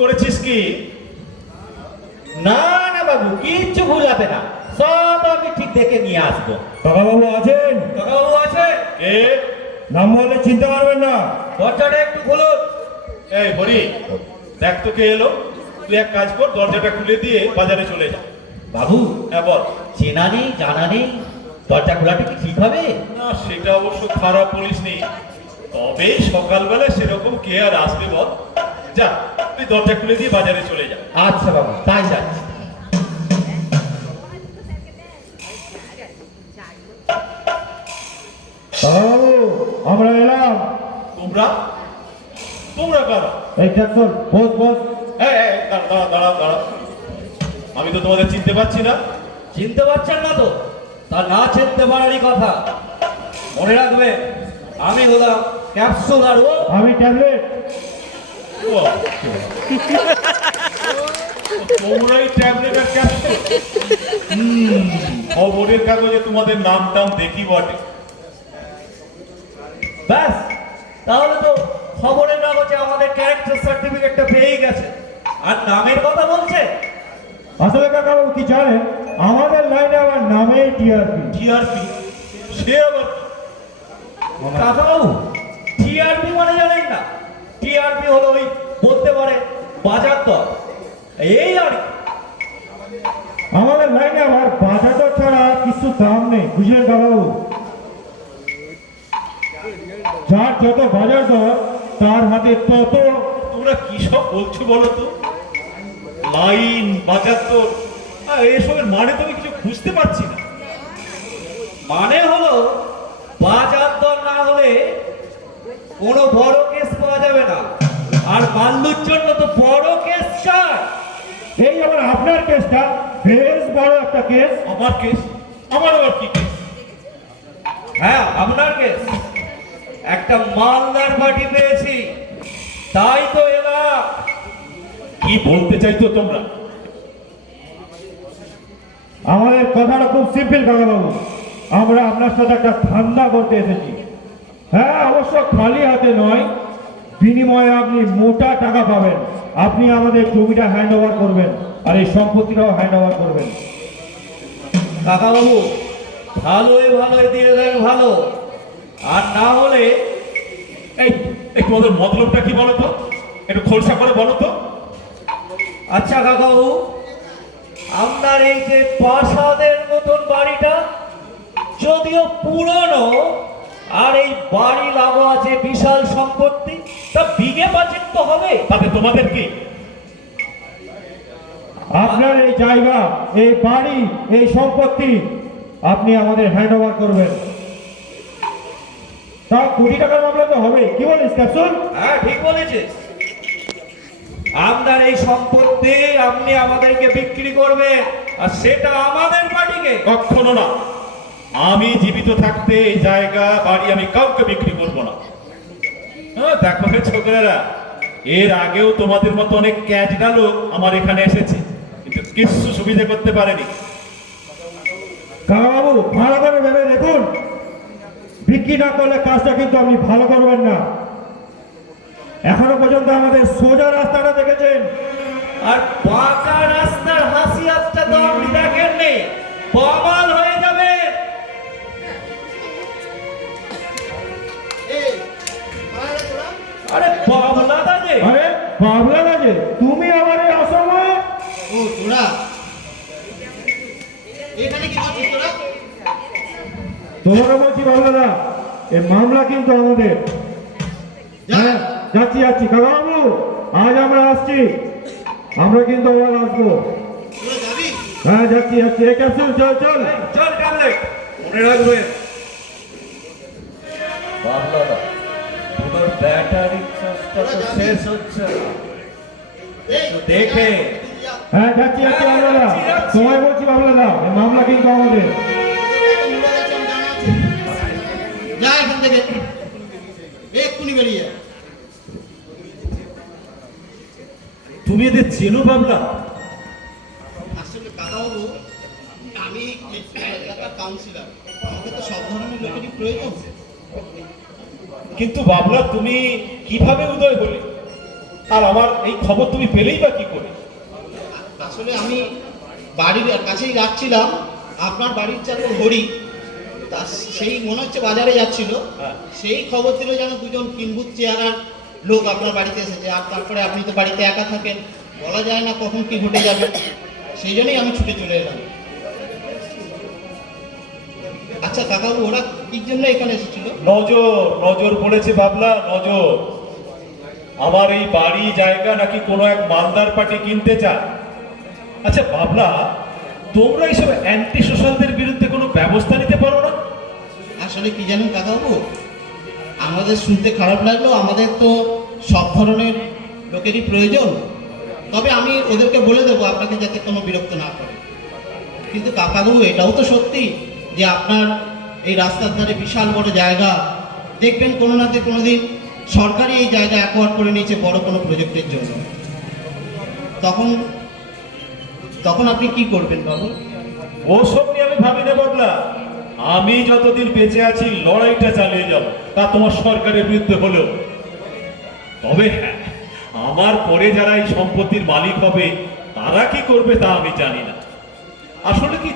করেছিস কি? না না বাবু, কিচ্ছু ভুল হবে না, সব আমি ঠিক দেখে নিয়ে আসবো। কাকাবাবু আছেন? কাকাবাবু আছে? এ নাম বললে চিনতে পারবেন না। দরজাটা একটু খুলুন। এই হরি, দেখ তো কে এলো। তুই এক কাজ কর, দরজাটা খুলে দিয়ে বাজারে চলে যা। বাবু, হ্যাঁ বল। চেনা নেই জানা নেই, দরজা খোলাটা কি ঠিক হবে? না, সেটা অবশ্য খারাপ বলিসনি, তবে সকালবেলা সেরকম কে আর আসবে বল। যা, তুই দরজা খুলে দিয়ে বাজারে চলে যা। আচ্ছা বাবু, তাই যাচ্ছি। কাকাবাবু আমরা এলাম। তোমরা তোমরা কারা? এই দেখুন, বস বস। এই, এই, দাঁড়া দাঁড়া দাঁড়া দাঁড়া, আমি তো তোমাদের চিনতে পারছি না। চিনতে পারছেন না তো? তা না চিনতে পারারই কথা। মনে রাখবে, আমি হলাম ক্যাপসুল আর ও আমি ট্যাবলেট। ও, তোমরাই ট্যাবলেট আর ক্যাপসুল। খবরের কাগজে তোমাদের নাম টাম দেখি বটে। ব্যাস, তাহলে তো খবরের কাগজে আমাদের ক্যারেক্টার সার্টিফিকেটটা পেয়ে গেছে। আর নামের কথা বলছে? আসলে কাকাবাবু কি জানেন, আমাদের লাইনে আমার নামে টিআরপি। টিআরপি? সে আবার কি? কাকাবাবু, টিআরপি মানে জানেন না? টিআরপি হলো ওই বলতে পারে বাজার দর, এই আর কি। আমাদের লাইনে আমার বাজার দর ছাড়া কিছু দাম নেই, বুঝলেন কাকাবাবু? যার যত বাজার দর তার হাতে তত। তোমরা কি সব বলছো বলো তো? লাইন, বাজার তো এসবের মানে তো আমি কিছু বুঝতে পারছি না। মানে হলো বাজার দর না হলে কোনো বড় কেস পাওয়া যাবে না, আর মাল্লুর জন্য তো বড় কেস চাই। এই আবার আপনার কেসটা বেশ বড় একটা কেস। আমার কেস? আমার আবার কি কেস? হ্যাঁ, আপনার কেস। একটা মালদার পার্টি পেয়েছি, তাই তো এলাম। কি বলতে চাইছো তোমরা? আমাদের কথাটা খুব সিম্পল কাকাবাবু, আমরা আপনার সাথে একটা ধান্দা করতে এসেছি। হ্যাঁ, অবশ্য খালি হাতে নয়, বিনিময়ে আপনি মোটা টাকা পাবেন। আপনি আমাদের জমিটা হ্যান্ড ওভার করবেন, আর এই সম্পত্তিটাও হ্যান্ড ওভার করবেন। কাকাবাবু, ভালোই ভালোই দিয়ে দেন ভালো, আর না হলে এই এই তোমাদের মতলবটা কি বলো তো? একটু খোলসা করে বলো তো। আচ্ছা কাকাবাবু, আপনার এই যে প্রাসাদের মতন বাড়িটা যদিও পুরনো, আর এই বাড়ি লাগো আছে বিশাল সম্পত্তি, তা বিঘে বাজেট তো হবে। তাতে তোমাদের কি? আপনার এই জায়গা, এই বাড়ি, এই সম্পত্তি আপনি আমাদের হ্যান্ড ওভার করবেন। তা কোটি টাকার মামলা তো হবে, কি বলিস ক্যাপসুল? হ্যাঁ, ঠিক বলেছিস। আপনার এই সম্পত্তি আপনি আমাদেরকে বিক্রি করবেন, আর সেটা আমাদের পার্টিকে। কখনো না, আমি জীবিত থাকতে এই জায়গা বাড়ি আমি কাউকে বিক্রি করবো না। দেখো হে ছোকরারা, এর আগেও তোমাদের মতো অনেক ক্যাজরা লোক আমার এখানে এসেছে, কিন্তু কিছু সুবিধা করতে পারেনি। কাকাবাবু, ভালো করে ভেবে দেখুন, বিক্রি না করলে কাজটা কিন্তু আপনি ভালো করবেন না। এখনো পর্যন্ত আমাদের সোজা রাস্তাটা দেখেছেন, আর বাঁকা রাস্তার হাসিয়াতটা তো আপনি দেখেননি, বমাল হয়ে যাবে। আরে বাবলা দাদে, আরে বাবলা বাজে, তুমি আমার এই অসময়ে। ও তোরা এখানে কি করছিস তোরা? তোমাকে বলছি বাবলাদা, এই মামলা কিন্তু আমাদের। হ্যাঁ, যাচ্ছি যাচ্ছি কাকাবাবু, আজ আমরা আসছি, আমরা কিন্তু আবার আসবো। তোরা যাবি? হ্যাঁ, যাচ্ছি যাচ্ছি। এই ক্যাপসুল, চল চল। চল ট্যাবলেট, মনে রাখবেন বাবলা দা, তোমার ব্যাটারি চার্জটা তো শেষ হচ্ছে না, একটু দেখে। হ্যাঁ, যাচ্ছি যাচ্ছি বাবলাদা, তোমায় বলছি বাবলাদা, এই মামলা কিন্তু আমাদের। যা এখান থেকে, এক্ষুনি বেরিয়ে যা। তুমি এদের চেনো বাবলা? আসলে কাকাবাবু, আমি এলাকার কাউন্সিলর, আমাকে তো সব ধরনের লোকেরই প্রয়োজন। কিন্তু বাবলা তুমি কিভাবে উদয় হলে? আর আমার এই খবর তুমি পেলেই বা কি করে? আসলে আমি বাড়ির কাছেই যাচ্ছিলাম, আপনার বাড়ির চাকর হরি, তা সেই মনে হচ্ছে বাজারে যাচ্ছিল, হ্যাঁ। সেই খবর দিল যেন দুজন কিম্বুত চেহারার লোক আপনার বাড়িতে এসেছে। আর তারপরে আপনি তো বাড়িতে একা থাকেন, বলা যায় না কখন কি ঘটে যাবে, সেই জন্যই আমি ছুটে চলে এলাম। আচ্ছা কাকাবাবু, ওরা কি জন্য এখানে এসেছিল? নজর নজর পড়েছে বাবলা, নজর। আমার এই বাড়ি জায়গা নাকি কোনো এক মালদার পার্টি কিনতে চায়। আচ্ছা বাবলা, তোমরা এইসব অ্যান্টি সোশ্যালদের বিরুদ্ধে কোনো ব্যবস্থা নিতে পারো না? আসলে কি জানেন কাকাবাবু, আমাদের শুনতে খারাপ লাগলো, আমাদের তো সব ধরনের লোকেরই প্রয়োজন, তবে আমি ওদেরকে বলে দেবো আপনাকে যাতে কোনো বিরক্ত না করে। কিন্তু কাকাবাবু, এটাও তো সত্যি যে আপনার এই রাস্তার ধারে বিশাল বড় জায়গা, দেখবেন কোনো না কোনো দিন সরকারি এই জায়গা অ্যাকোয়ার করে নিয়েছে বড় কোনো প্রজেক্টের জন্য, তখন তখন আপনি কি করবেন বাবু? ওসব নিয়ে আমি ভাবি না বাবলা। আমি যতদিন বেঁচে আছি লড়াইটা চালিয়ে যাব, তা তোমার সরকারের বিরুদ্ধে হলেও। তবে হ্যাঁ, আমার পরে যারা এই সম্পত্তির মালিক হবে তারা কি করবে তা আমি জানি না। আসলে কি